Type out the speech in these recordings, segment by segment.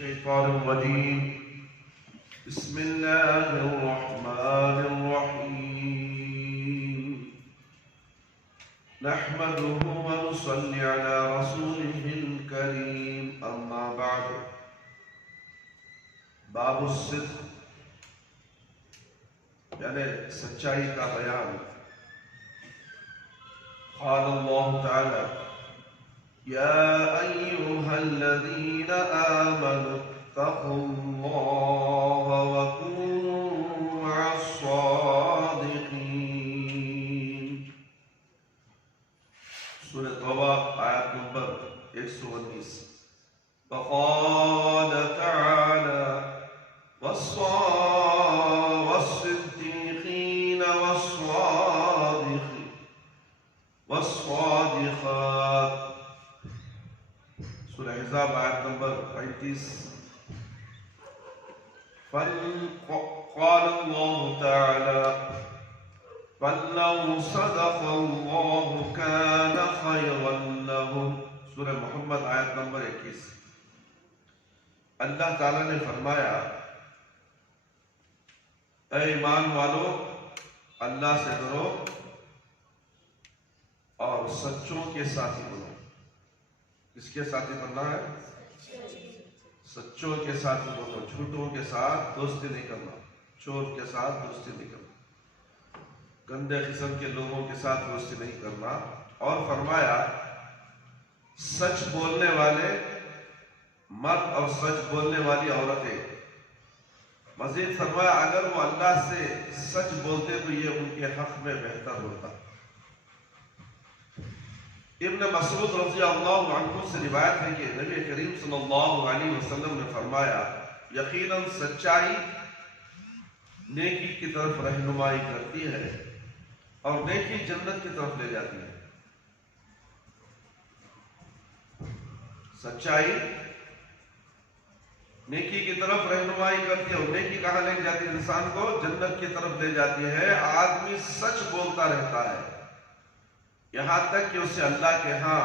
الشيطان الرجيم بسم الله الرحمن الرحيم نحمده ونصلي على رسوله الكريم أما بعد باب الصدق یعنی سچائی کا بیان قال الله تعالى يا أيها الذين آمنوا اتقوا الله وكونوا مع الصادقين سورة توبہ آیت نمبر 119 وقال تعالى والصديقين والصادقات سورہ احزاب آیت نمبر 35 قال الله تعالى فلو صدق الله كان خيرا لهم سورہ محمد آیت نمبر 21 اللہ تعالیٰ نے فرمایا اے ایمان والو اللہ سے ڈرو اور سچوں کے ساتھی بنو کس کے ساتھی بننا ہے سچوں کے ساتھی بنو جھوٹوں کے ساتھ دوستی نہیں کرنا چور کے ساتھ دوستی نہیں کرنا گندے قسم کے لوگوں کے ساتھ دوستی نہیں کرنا اور فرمایا سچ بولنے والے مرد اور سچ بولنے والی عورتیں مزید فرمایا اگر وہ اللہ سے سچ بولتے تو یہ ان کے حق میں بہتر ہوتا ابن مسعود رضی اللہ عنہ سے روایت ہے کہ نبی کریم صلی اللہ علیہ وسلم نے فرمایا یقیناً سچائی نیکی کی طرف رہنمائی کرتی ہے اور نیکی جنت کی طرف لے جاتی ہے سچائی نیکی کی طرف رہنمائی کرتی ہے اور نیکی کہاں لے جاتی ہے انسان کو جنت کی طرف لے جاتی ہے آدمی سچ بولتا رہتا ہے یہاں تک کہ اسے اللہ کے ہاں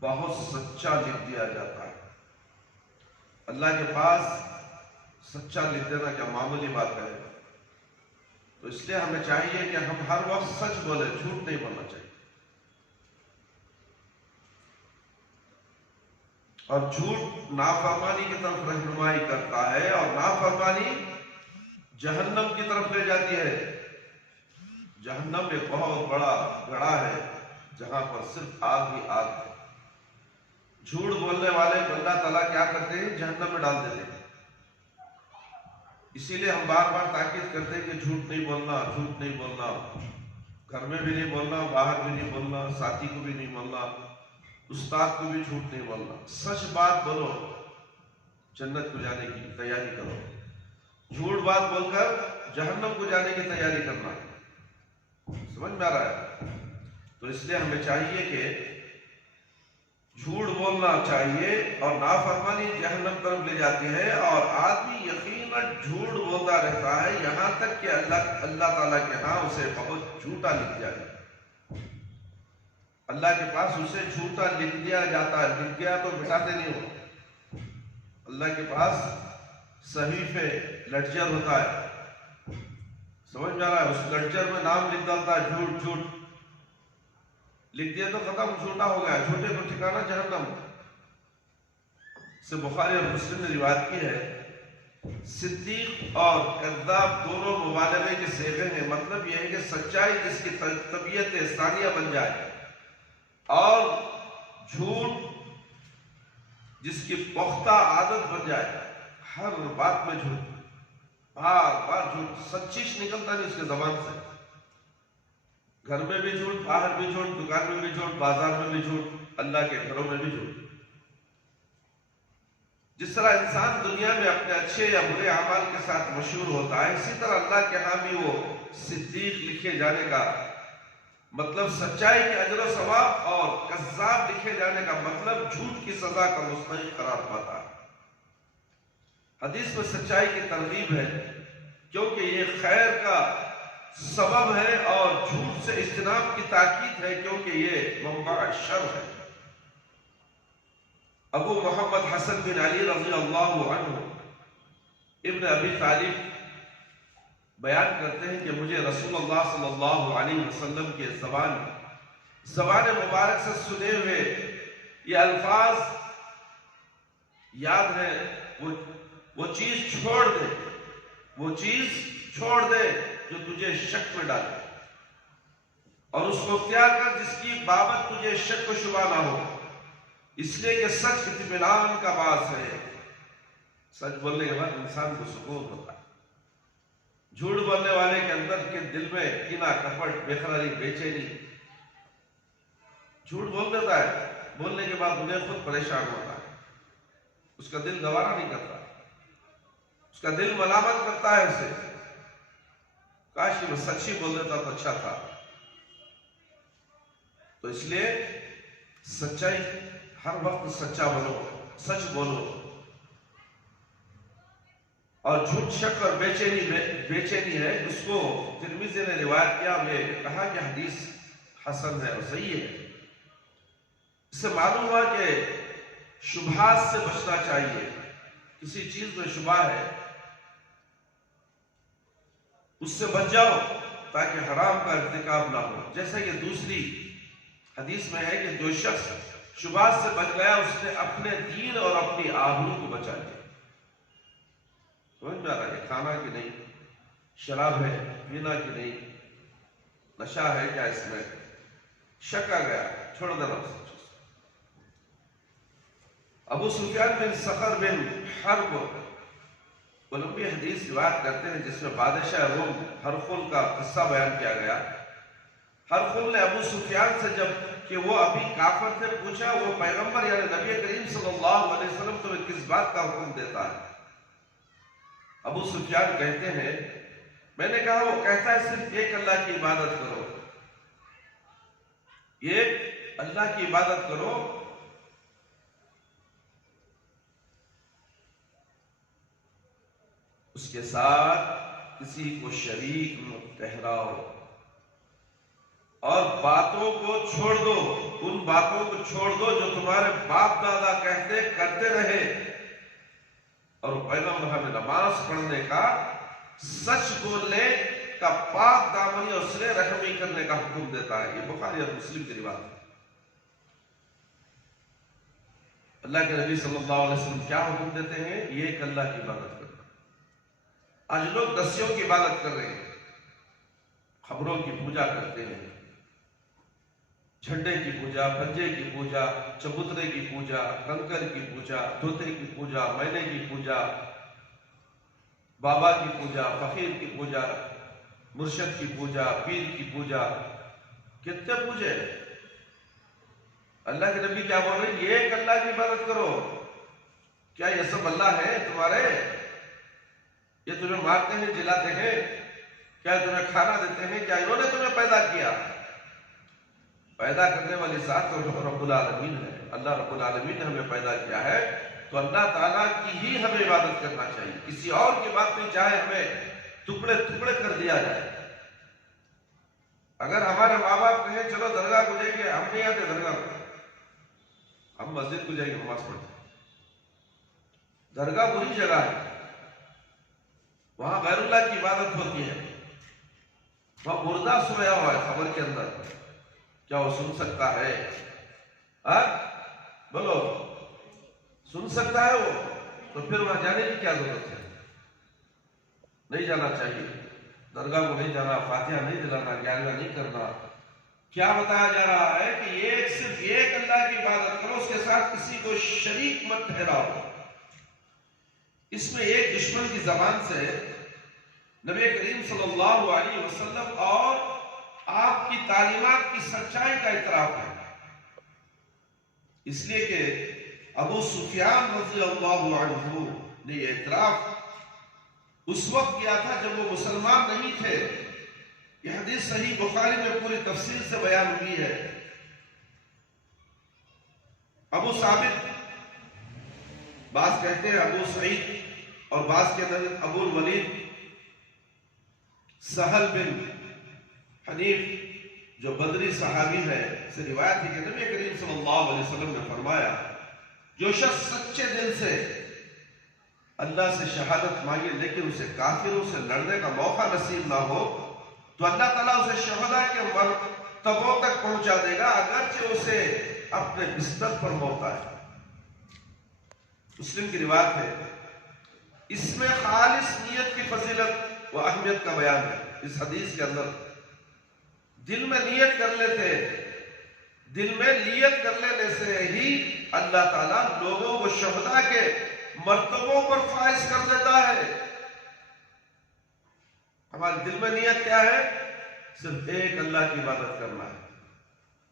بہت سچا لکھ دیا جاتا ہے اللہ کے پاس سچا لکھ دینا کیا معمولی بات ہے تو اس لیے ہمیں چاہیے کہ ہم ہر وقت سچ بولیں جھوٹ نہیں بولنا چاہیے اور جھوٹ نافرمانی کی طرف رہنمائی کرتا ہے اور نافرمانی جہنم کی طرف لے جاتی ہے جہنم ایک بہت بڑا گڑھا ہے جہاں پر صرف آگ ہی آگ ہے جھوٹ بولنے والے کو اللہ تعالیٰ کیا کرتے ہیں جہنم میں ڈال دیتے ہیں اسی لیے ہم بار بار تاکید کرتے ہیں کہ جھوٹ نہیں بولنا گھر میں بھی نہیں بولنا باہر بھی نہیں بولنا ساتھی کو بھی نہیں بولنا استاد کو بھی جھوٹ نہیں بولنا سچ بات بولو جنت کو جانے کی تیاری کرو جھوٹ بات بول کر جہنم کو جانے کی تیاری کرنا سمجھ میں آ رہا ہے تو اس لیے ہمیں چاہیے کہ جھوٹ بولنا چاہیے اور نافرمانی جہنم طرف لے جاتی ہے اور آدمی یقیناً جھوٹ بولتا رہتا ہے یہاں تک کہ اللہ تعالیٰ کے ہاں اسے بہت جھوٹا لکھ دیا جاتا ہے اللہ کے پاس اسے جھوٹا لکھ دیا جاتا ہے لکھ گیا تو مٹاتے نہیں ہو اللہ کے پاس صحیفے لٹجر ہوتا ہے سمجھ میں آ رہا ہے اس لٹجر میں نام لکھ ڈالتا ہے جھوٹ لکھ دیا تو ختم جھوٹا ہو گیا جھوٹے کو ٹھکانا جہنم سے بخاری اور مسلم نے روایت کی ہے صدیق اور کذاب دونوں مبالغے کے صیغے ہیں مطلب یہ ہے کہ سچائی جس کی طبیعت ثانیہ بن جائے اور جھوٹ جس کی پختہ عادت بن جائے ہر بات میں جھوٹ بار بار جھوٹ سچیش نکلتا نہیں اس کے زبان سے گھر میں بھی جھوٹ باہر بھی جھوٹ دکان میں بھی جھوٹ بازار میں بھی جھوٹ اللہ کے گھروں میں بھی جھوٹ جس طرح انسان دنیا میں اپنے اچھے یا برے اعمال کے ساتھ مشہور ہوتا ہے اسی طرح اللہ کے ہاں بھی وہ صدیق لکھے جانے کا مطلب سچائی کے اجر و ثواب اور کذاب لکھے جانے کا مطلب جھوٹ کی سزا کا مستحق قرار پاتا ہے حدیث میں سچائی کی ترغیب ہے کیونکہ یہ خیر کا سبب ہے اور جھوٹ سے اجتناب کی تاکید ہے کیونکہ یہ منبع شر ہے ابو محمد حسن بن علی رضی اللہ عنہ ابن ابی طالب بیان کرتے ہیں کہ مجھے رسول اللہ صلی اللہ علیہ وسلم کے زبان مبارک سے سنے ہوئے یہ الفاظ یاد ہے، وہ چیز چھوڑ دے جو تجھے شک میں ڈالے، اور اس کو اختیار کر جس کی بابت تجھے شک و شبہ نہ ہو، اس لیے کہ سچ اطمینان کا باعث ہے۔ سچ بولنے کے بعد انسان کو سکون ہوتا ہے۔ جھوٹ بولنے والے کے اندر کے دل میں کینہ، کپٹ، بے قراری، بے چینی، جھوٹ بول دیتا ہے، بولنے کے بعد انہیں خود پریشان ہوتا ہے، اس کا دل گوارا نہیں کرتا، اس کا دل ملامت کرتا ہے اسے، کاش کہ میں سچی بول دیتا تو اچھا تھا۔ تو اس لیے سچائی، ہر وقت سچا بنو، سچ بولو، اور جھوٹ، شک اور بے چینی ہے، اس کو ترمذی نے روایت کیا، یہ کہا کہ حدیث حسن ہے اور صحیح ہے۔ اس سے معلوم ہوا کہ شبہات سے بچنا چاہیے، کسی چیز میں شبہ ہے اس سے بچ جاؤ تاکہ حرام کا ارتکاب نہ ہو۔ جیسا کہ دوسری حدیث میں ہے کہ جو شخص شبہات سے بچ گیا اس نے اپنے دین اور اپنی آبرو کو بچا لیا۔ سمجھ میں آ رہا ہے؟ کھانا کی نہیں، شراب ہے، پینا کی نہیں، نشہ ہے کیا، اس میں شک آ گیا، چھوڑ دینا۔ ابو سفیان بن صخر بن حرب وہ لمبی حدیث روایت کرتے ہیں جس میں بادشاہ روم ہرقل کا قصہ بیان کیا گیا۔ ہرقل نے ابو سفیان سے جب کہ وہ ابھی کافر تھے پوچھا، وہ پیغمبر یعنی نبی کریم صلی اللہ علیہ وسلم تمہیں کس بات کا حکم دیتا ہے؟ ابو سفیان کہتے ہیں میں نے کہا وہ کہتا ہے صرف ایک اللہ کی عبادت کرو، ایک اللہ کی عبادت کرو، اس کے ساتھ کسی کو شریک مت ٹھہراؤ، اور باتوں کو چھوڑ دو، ان باتوں کو چھوڑ دو جو تمہارے باپ دادا کرتے رہے، اور پیغمبر ہمیں نماز پڑھنے کا، سچ بولنے کا، پاک دامنی اور صلہ رحمی کرنے کا حکم دیتا ہے۔ یہ بخاری اور مسلم کی روایت ہے۔ اللہ کے نبی صلی اللہ علیہ وسلم کیا حکم دیتے ہیں؟ یہ ایک اللہ کی عبادت کرنا۔ آج لوگ دسیوں کی عبادت کر رہے ہیں، خبروں کی پوجا کرتے ہیں، جھنڈے کی پوجا، پنجے کی پوجا، چبوترے کی پوجا، کنکر کی پوجا، طوطے کی پوجا، مینے کی پوجا، بابا کی پوجا، فقیر کی پوجا، مرشد کی پوجا، پیر کی پوجا، کتنے پوجے۔ اللہ کے نبی کیا بول رہے ہیں؟ یہ ایک اللہ کی عبادت کرو۔ کیا یہ سب اللہ ہے تمہارے؟ یہ تمہیں مارتے ہیں، جلاتے ہیں؟ کیا تمہیں کھانا دیتے ہیں؟ کیا انہوں نے تمہیں پیدا کیا؟ پیدا کرنے والی ذات تو رب العالمین ہے۔ اللہ رب العالمین نے ہمیں پیدا کیا ہے، تو اللہ تعالیٰ کی ہی ہمیں عبادت کرنا چاہیے، کسی اور کی بات نہیں، چاہے ہمیں ٹکڑے ٹکڑے کر دیا جائے۔ اگر ہمارے ماں باپ کہیں چلو درگاہ کو جائیں گے، ہم نہیں آتے درگاہ کو، ہم مسجد کو جائیں گے، نماز پڑھتے ہیں۔ درگاہ بری جگہ ہے، وہاں غیر اللہ کی عبادت ہوتی ہے، وہاں مردہ سویا ہوا ہے قبر کے اندر، کیا وہ سن سکتا ہے؟ بولو، سن سکتا ہے وہ؟ تو پھر وہاں جانے کی کیا ضرورت ہے؟ نہیں جانا چاہیے، درگاہ کو نہیں جانا، فاتحہ نہیں دلانا، گیارہ نہیں کرنا۔ کیا بتایا جا رہا ہے کہ صرف ایک اللہ کی عبادت کرو، اس کے ساتھ کسی کو شریک مت ٹھہراؤ۔ اس میں ایک دشمن کی زبان سے نبی کریم صلی اللہ علیہ وسلم اور آپ کی تعلیمات کی سچائی کا اعتراف ہے، اس لیے کہ ابو سفیان رضی اللہ عنہ نے یہ اعتراف اس وقت کیا تھا جب وہ مسلمان نہیں تھے۔ یہ حدیث صحیح بخاری میں پوری تفصیل سے بیان ہوئی ہے۔ ابو ثابت، بعض کہتے ہیں ابو سعید، اور بعض کہتے ہیں ابو الولید سہل بن حنیف جو بدری صحابی ہے، سے روایت ہے کہ نبی کریم صلی اللہ علیہ وسلم نے فرمایا جو شخص سچے دل سے اللہ سے شہادت مانگے لیکن اسے کافروں سے لڑنے کا موقع نصیب نہ ہو تو اللہ تعالیٰ اسے شہداء کے مرتبوں تک پہنچا دے گا اگرچہ اسے اپنے بستر پر موت آئے۔ مسلم کی روایت ہے، اس میں خالص نیت کی فضیلت و اہمیت کا بیان ہے۔ اس حدیث کے اندر دل میں نیت کر لیتے، دل میں نیت کر لینے سے ہی اللہ تعالیٰ لوگوں کو شہداء کے مرتبوں پر فائز کر دیتا ہے۔ ہمارے دل میں نیت کیا ہے؟ صرف ایک اللہ کی عبادت کرنا ہے۔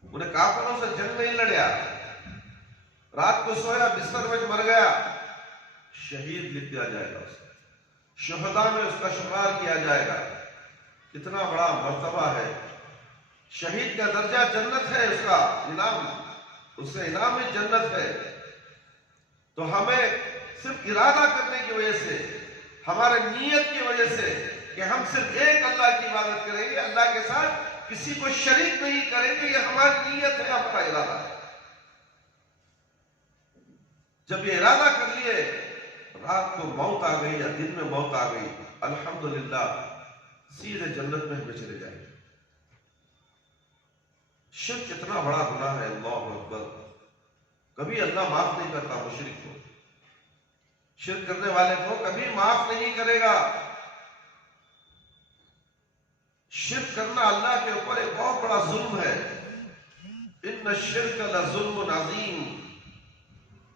انہیں کافروں سے جنگ نہیں لڑیا، رات کو سویا بستر میں مر گیا، شہید لکھ دیا جائے گا، اسے شہداء میں اس کا شمار کیا جائے گا۔ کتنا بڑا مرتبہ ہے، شہید کا درجہ جنت ہے، اس کا انعام، اس سے انعام ہی جنت ہے۔ تو ہمیں صرف ارادہ کرنے کی وجہ سے، ہمارے نیت کی وجہ سے کہ ہم صرف ایک اللہ کی عبادت کریں گے، اللہ کے ساتھ کسی کو شریک نہیں کریں گے، یہ ہماری نیت ہے، ہمارا ارادہ ہے۔ جب یہ ارادہ کر لیے، رات کو موت آ گئی یا دن میں موت آ گئی، الحمدللہ سیدھے جنت میں ہمیں چلے جائیں گے۔ شرک اتنا بڑا گناہ ہے، اللہ اکبر، کبھی اللہ معاف نہیں کرتا مشرک کو، شرک کرنے والے کو کبھی معاف نہیں کرے گا۔ شرک کرنا اللہ کے اوپر ایک بہت بڑا ظلم ہے۔ ان الشرک لظلم عظیم،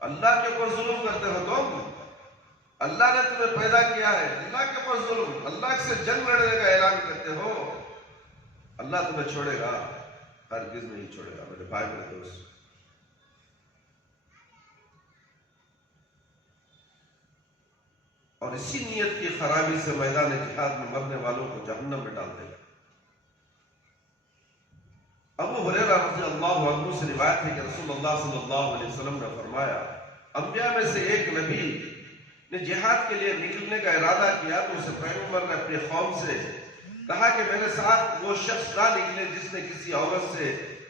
اللہ کے اوپر ظلم کرتے ہو تم، اللہ نے تمہیں پیدا کیا ہے، اللہ کے اوپر ظلم، اللہ سے جنگ لڑنے کا اعلان کرتے ہو، اللہ تمہیں چھوڑے گا؟ ہرگز نہیں چھوڑے گا میرے بھائی میرے دوست۔ اور اسی نیت کی خرابی سے میدان جہاد میں مرنے والوں کو جہنم میں ڈال دے گا۔ ابو ہریرہ رضی اللہ عنہ سے روایت ہے کہ رسول اللہ صلی اللہ علیہ وسلم نے فرمایا، انبیاء میں سے ایک نبی نے جہاد کے لیے نکلنے کا ارادہ کیا تو اسے پیغمبر نے اپنی قوم سے کہا کہ میرے ساتھ وہ شخص نہ نکلے جس نے کسی عورت سے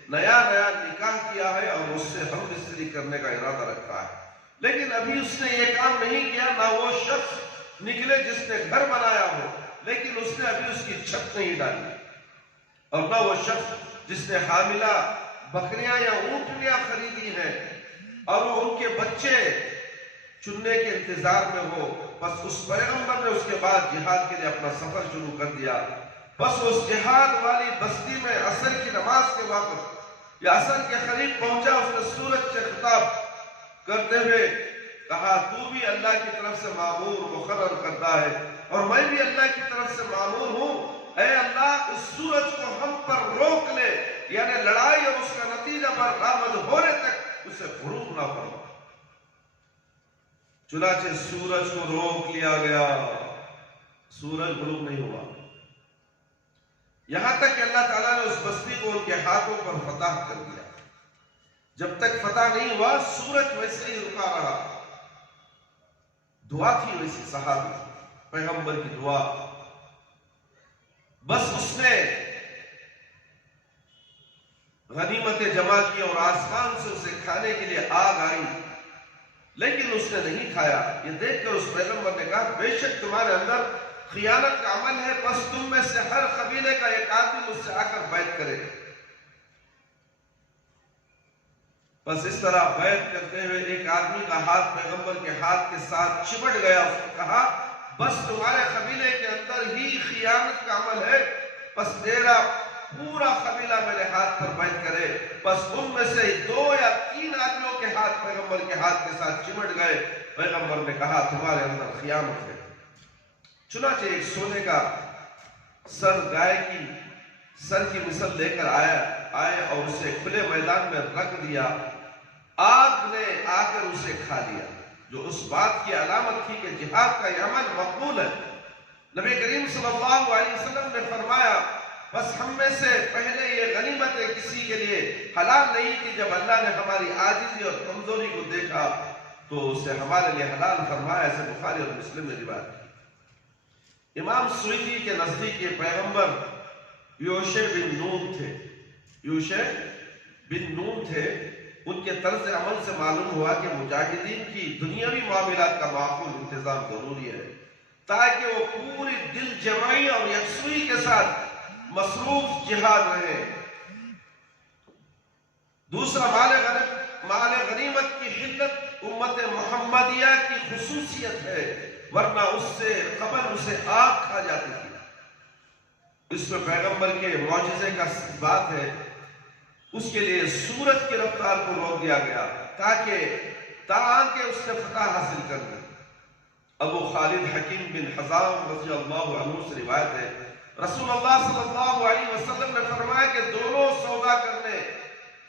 نیا نکاح کیا ہے اور اس سے ہم بستری کرنے کا ارادہ رکھا ہے، لیکن ابھی اس نے یہ کام نہیں کیا۔ نہ وہ شخص نکلے جس نے گھر بنایا ہو لیکن اس نے ابھی اس کی چھت نہیں ڈالی، اور نہ وہ شخص جس نے حاملہ بکریاں یا اونٹنیاں خریدی ہیں اور وہ ان کے بچے چننے کے انتظار میں ہو۔ بس اس پیغمبر نے اس کے بعد جہاد کے لیے اپنا سفر شروع کر دیا۔ بس اس جہاد والی بستی میں عصر کی نماز کے وقت یا عصر کے قریب پہنچا، اس نے سورج سے خطاب کرتے ہوئے کہا، تو بھی اللہ کی طرف سے مامور مقرر کرتا ہے اور میں بھی اللہ کی طرف سے مامور ہوں، اے اللہ اس سورج کو ہم پر روک لے، یعنی لڑائی اور اس کا نتیجہ برآمد ہونے تک اسے غروب نہ فرما۔ چنانچہ سورج کو روک لیا گیا، سورج غروب نہیں ہوا، یہاں تک کہ اللہ تعالیٰ نے اس بستی کو ان کے ہاتھوں پر فتح کر دیا۔ جب تک فتح نہیں ہوا سورج ویسے ہی رکا رہا۔ دعا تھی ویسی صحابی پیغمبر کی دعا، بس اس نے غنیمتیں جمع کی اور آسمان سے اسے کھانے کے لیے آگ آئی، لیکن اس نے نہیں کھایا۔ یہ دیکھ کر اس پیغمبر نے کہا، بے شک تمہارے اندر خیانت کا عمل ہے، بس تم میں سے ہر قبیلے کا ایک آدمی مجھ سے آ کر بیعت کرے۔ بس اس طرح بیعت کرتے ہوئے ایک آدمی کا ہاتھ پیغمبر کے ہاتھ کے ساتھ چمٹ گیا۔ اس نے کہا، بس تمہارے قبیلے کے اندر ہی خیانت کا عمل ہے، بس تیرا پورا قبیلہ میرے ہاتھ پر بیعت کرے۔ بس ان میں سے 2 یا 3 آدمیوں کے ہاتھ پیغمبر کے ہاتھ کے ساتھ چمٹ گئے۔ پیغمبر نے کہا، تمہارے اندر خیانت ہے۔ چنانچہ ایک سونے کا سر گائے کی سر کی مثل لے کر آئے اور اسے کھلے میدان میں رکھ دیا۔ آگ نے آ کر اسے کھا لیا، جو اس بات کی علامت تھی کہ جہاد کا یہ عمل مقبول ہے۔ نبی کریم صلی اللہ علیہ وسلم نے فرمایا، بس ہم میں سے پہلے یہ غنیمتیں کسی کے لیے حلال نہیں تھی، جب اللہ نے ہماری عاجزی اور کمزوری کو دیکھا تو اسے ہمارے لیے حلال فرمایا۔ ایسے بخاری اور مسلم نے روایت کی۔ امام سویدی کے نزدیک یہ پیغمبر یوشع بن نون تھے، یوشع بن نون تھے، ان کے طرز عمل سے معلوم ہوا کہ مجاہدین کی دنیاوی معاملات کا معقول انتظام ضروری ہے تاکہ وہ پوری دل جمعی اور یکسوئی کے ساتھ مصروف جہاد رہے۔ دوسرا، مال غنیمت کی حلت امت محمدیہ کی خصوصیت ہے، ورنہ اس سے قبل اسے آگ کھا جاتی تھی۔ اس میں پیغمبر کے معجزے کا بات ہے، اس کے لیے سورج کی رفتار کو روک دیا گیا تاکہ اس نے فتح حاصل کر لی۔ ابو خالد حکیم بن حزام رضی اللہ عنہ سے روایت ہے، رسول اللہ صلی اللہ علیہ وسلم نے فرمایا کہ دونوں سودا کرنے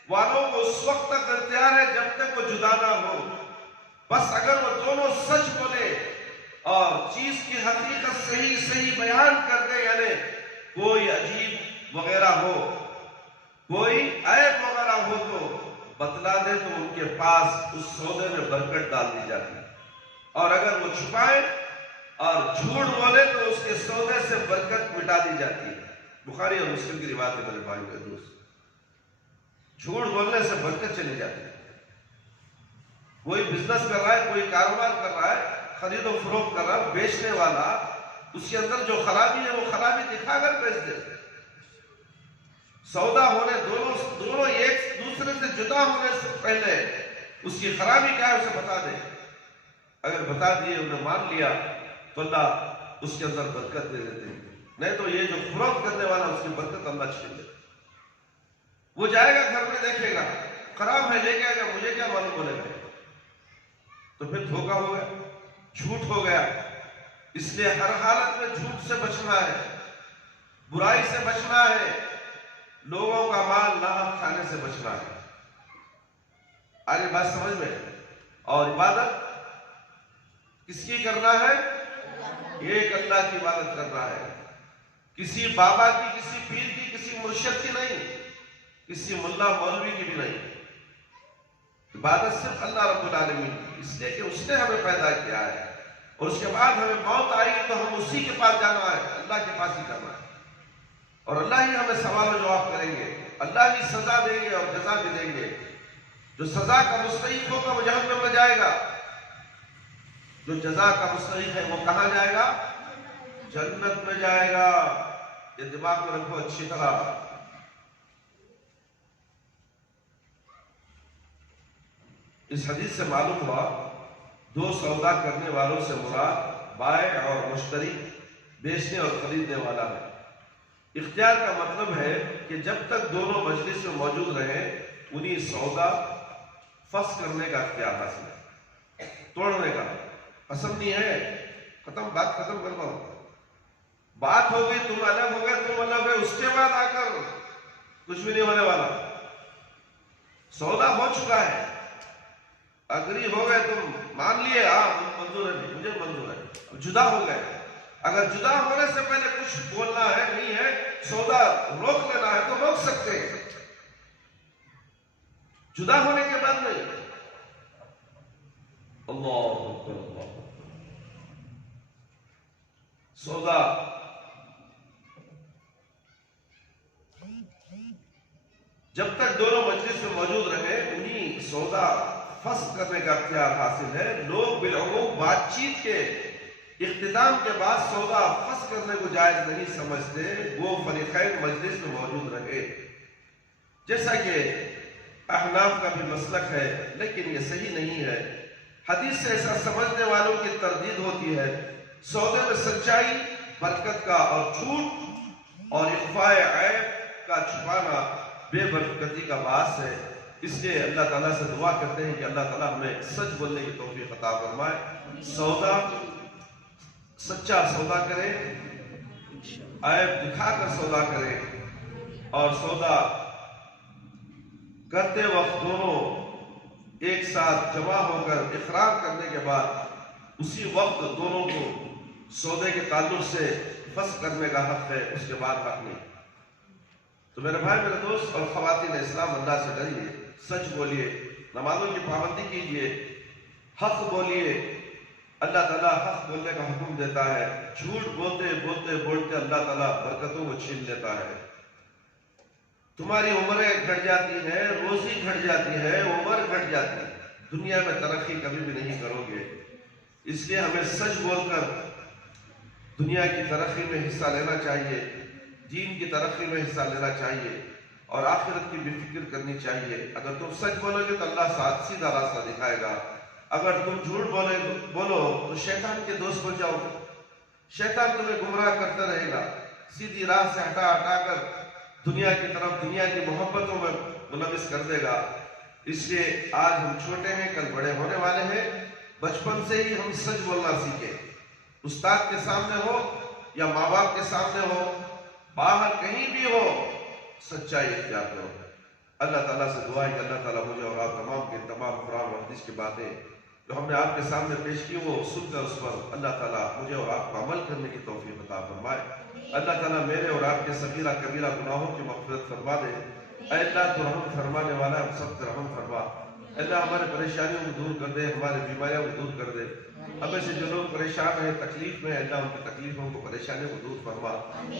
والوں کو اس وقت تک اختیار ہے جب تک وہ جدا نہ ہو، بس اگر وہ دونوں سچ بولے اور چیز کی حقیقت صحیح بیان کر دے، یعنی کوئی عجیب وغیرہ ہو، کوئی عیب وغیرہ ہو تو بتلا دے تو ان کے پاس اس سودے میں برکت ڈال دی جاتی، اور اگر وہ چھپائے اور جھوٹ بولے تو اس کے سودے سے برکت مٹا دی جاتی ہے۔ بخاری اور مسلم کی روایت ہے میرے بھائی کے دوست۔ جھوٹ بولنے سے برکت چلی جاتی ہے۔ کوئی بزنس کر رہا ہے، کوئی کاروبار کر رہا ہے، خرید و فروخت کر رہا ہے، بیچنے والا اس کے اندر جو خرابی ہے وہ خرابی دکھا کر بیچ دے۔ سودا ہونے دونوں ایک دوسرے سے جدا ہونے سے پہلے اس کی خرابی کیا ہے اسے بتا دے۔ اگر بتا دیے، انہیں مان لیا تو اللہ اس کے اندر برکت دے دیتے ہیں، نہیں تو یہ جو فروخت کرنے والا اس کی برکت اللہ چھین لیتا۔ وہ جائے گا گھر میں، دیکھے گا خراب ہے، لے کے آئے گا، مجھے کیا معلوم بولے گا، تو پھر دھوکہ ہو گیا، جھوٹ ہو گیا۔ اس لیے ہر حالت میں جھوٹ سے بچنا ہے، برائی سے بچنا ہے، لوگوں کا مال ناحق کھانے سے بچنا ہے۔ آگے بات سمجھ میں؟ اور عبادت کس کی کرنا ہے؟ ایک اللہ کی عبادت کرنا ہے، کسی بابا کی، کسی پیر کی، کسی مرشد کی نہیں، کسی ملا مولوی کی بھی نہیں۔ عبادت صرف اللہ رب العالمین کی، اس لیے کہ اس نے ہمیں پیدا کیا ہے، اور اس کے بعد ہمیں موت آئے گی تو ہم اسی کے پاس جانا ہے، اللہ کے پاس ہی کرنا ہے، اور اللہ ہی ہمیں سوال و جواب کریں گے، اللہ ہی سزا دیں گے اور جزا بھی دیں گے۔ جو سزا کا مستحق ہوگا وہ جہنم میں جائے گا، جو جزا کا مستحق ہے وہ کہاں جائے گا؟ جنت میں جائے گا۔ یہ دماغ میں رکھو اچھی طرح۔ اس حدیث سے معلوم ہوا دو سودا کرنے والوں سے مراد بائع اور مشتری، بیچنے اور خریدنے والا ہے۔ اختیار کا مطلب ہے کہ جب تک دونوں مجلس میں موجود رہیں انہیں سودا فسخ کرنے کا اختیار حاصل ہے، توڑنے کا پسند نہیں ہے، ختم، بات ختم کر دو، بات ہو گئی، تم الگ ہو گئے، تم الگ ہوئے، اس کے بعد آ کر کچھ بھی نہیں ہونے والا۔ سودا ہو چکا ہے، اگری ہو گئے، تم مان لیے، ہاں منظور ہے، مجھے منظور ہے، جدا ہو گئے۔ اگر جدا ہونے سے پہلے کچھ بولنا ہے، نہیں ہے، سودا روک لینا ہے تو روک سکتے ہیں، جدا ہونے کے بعد نہیں۔ اللہ اکبر، اللہ سودا جب تک دونوں مجلس میں موجود رہے انہیں سودا فسخ کرنے کا اختیار حاصل ہے۔ لوگ بالعموم بات چیت کے اختتام کے بعد سودا فسخ کرنے کو جائز نہیں سمجھتے، وہ فریقین مجلس میں موجود رہے، جیسا کہ احناف کا بھی مسلک ہے، لیکن یہ صحیح نہیں ہے۔ حدیث سے ایسا سمجھنے والوں کی تردید ہوتی ہے۔ سودے میں سچائی برکت کا اور جھوٹ اور اخفاء عیب کا چھپانا بے برکتی کا باعث ہے۔ اس لیے اللہ تعالیٰ سے دعا کرتے ہیں کہ اللہ تعالیٰ ہمیں سچ بولنے کی توفیق عطا فرمائے، سچا سودا کرے، عیب دکھا کر سودا کرے، اور سودا کرتے وقت دونوں ایک ساتھ جمع ہو کر اقرار کرنے کے بعد اسی وقت دونوں کو سودے کے تعلق سے فسخ کرنے کا حق ہے، اس کے بعد حق نہیں۔ تو میرے بھائی، میرے دوست اور خواتین اسلام، اللہ سے ڈریے، سچ بولیے، نمازوں کی پابندی کیجیے، حق بولیے۔ اللہ تعالیٰ حق بولنے کا حکم دیتا ہے، جھوٹ بولتے بولتے بولتے اللہ تعالیٰ برکتوں کو چھین لیتا ہے۔ تمہاری عمریں گھٹ جاتی ہیں، روزی گھٹ جاتی ہے، عمر گھٹ جاتی ہے، دنیا میں ترقی کبھی بھی نہیں کرو گے۔ اس لیے ہمیں سچ بول کر دنیا کی ترقی میں حصہ لینا چاہیے، دین کی ترقی میں حصہ لینا چاہیے، اور آخرت کی بھی فکر کرنی چاہیے۔ اگر تم سچ بولو گے تو اللہ سیدھا راستہ دکھائے گا، اگر تم جھوٹ بولو تو شیطان کے دوست بن جاؤ گے، شیطان تمہیں گمراہ کرتا رہے گا، سیدھی راہ سے ہٹا کر دنیا کی طرف، دنیا کی محبتوں میں ملوث کر دے گا۔ اس لیے آج ہم چھوٹے ہیں، کل بڑے ہونے والے ہیں، بچپن سے ہی ہم سچ بولنا سیکھیں، استاد کے سامنے ہو یا ماں باپ کے سامنے ہو، باہر کہیں بھی ہو، سچائی اختیار کرو۔ اللہ تعالیٰ سے دعا ہے کہ اللہ تعالیٰ مجھے اور آپ تمام کے تمام قرآن و حدیث کی باتیں جو ہم نے آپ کے سامنے پیش کی وہ سن کر اس پر اللہ تعالیٰ مجھے اور آپ کو عمل کرنے کی توفیق عطا فرمائے۔ اللہ تعالیٰ میرے اور آپ کے صغیرہ کبیرہ گناہوں کی مغفرت فرما دے۔ اے اللہ تو رحم فرمانے والا، ہم سب پر رحم فرما۔ اے اللہ ہمارے پریشانیوں کو دور کر دے، ہمارے بیماریوں کو دور کر دے۔ ہمیں سے جو لوگ پریشان ہیں، تکلیف میں، اللہ ان کی تکلیفوں کو، پریشانیوں کو دور فرما۔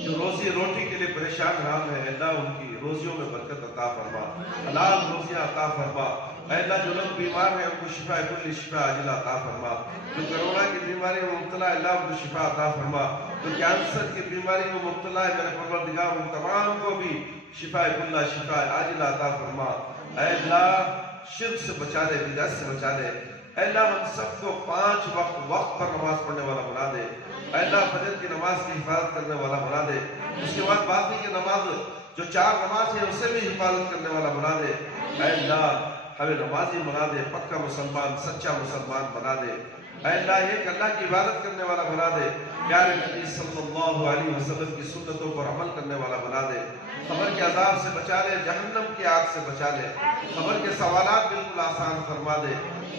جو روزی روٹی کے لیے پریشان رہا ہے، اللہ ان کی روزیوں میں برکت عطا فرما، حلال روزیاں عطا فرما۔ اے اللہ جو لوگ بیمار ہیں ان کو شفا کل شفا عاجلہ عطا فرما۔ جو کرونا کی بیماری میں مبتلا ہے، اللہ ان کو شفا عطا فرما۔ جو کینسر کی بیماری میں مبتلا ہے، میرے پروردگار ان تمام کو بھی شفا کل شفا عاجلہ عطا فرما۔ اے اللہ شرک سے بچا لے، بدعت سے بچا لے۔ اے اللہ ہم سب کو 5 وقت پر نماز پڑھنے والا بنا دے۔ اے اللہ فجر کی نماز کی حفاظت کرنے والا بنا دے۔ اس کے بعد باقی کی نماز جو 4 نماز ہے اسے بھی حفاظت کرنے والا بنا دے۔ اے اللہ ہمیں نمازی بنا دے، پکا مسلمان، سچا مسلمان بنا دے۔ اے اللہ ایک اللہ کی عبادت کرنے والا بنا دے، پیارے نبی صلی اللہ علیہ وسلم کی سنتوں پر عمل کرنے والا بنا دے۔ قبر کے عذاب سے بچا لے، جہنم کی آگ سے بچا لے، قبر کے سوالات بالکل آسان فرما دے،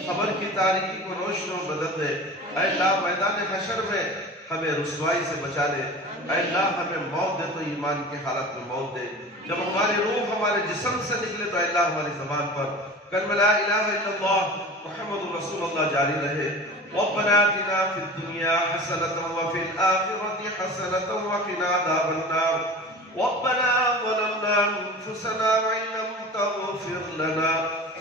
قبر کی تاریکی کو روشن و بدل دے۔ اے اللہ میدان حشر میں ہمیں رسوائی سے بچا لے۔ اے اللہ ہمیں موت دے تو ایمان کی حالت میں موت دے، جب ہماری روح ہمارے جسم سے نکلے تو اے اللہ ہماری زبان پر کلمہ لا الہ الا اللہ محمد رسول اللہ جاری رہے۔ ربنا آتنا فی الدنیا حسنة وفی الآخرة حسنة وقنا عذاب النار۔ ربنا ظلمنا أنفسنا وإن لم تغفر لنا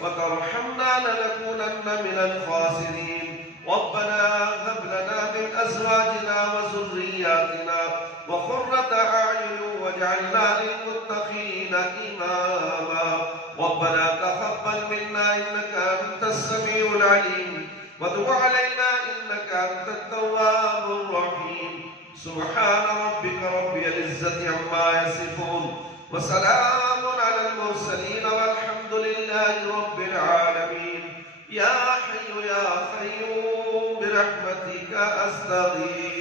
وترحمنا لنكونن من الخاسرين۔ ربنا هب لنا من أزواجنا وذرياتنا وقرة أعين واجعلنا للمتقين إماما۔ ربنا تقبل منا إنك أنت السميع العليم وتب علينا إنك أنت التواب الرحيم۔ سبحان ربك رب العزة عما يصفون وسلام على المرسلين والحمد لله رب العالمين۔ يا حي يا قيوم برحمتك أستغيث۔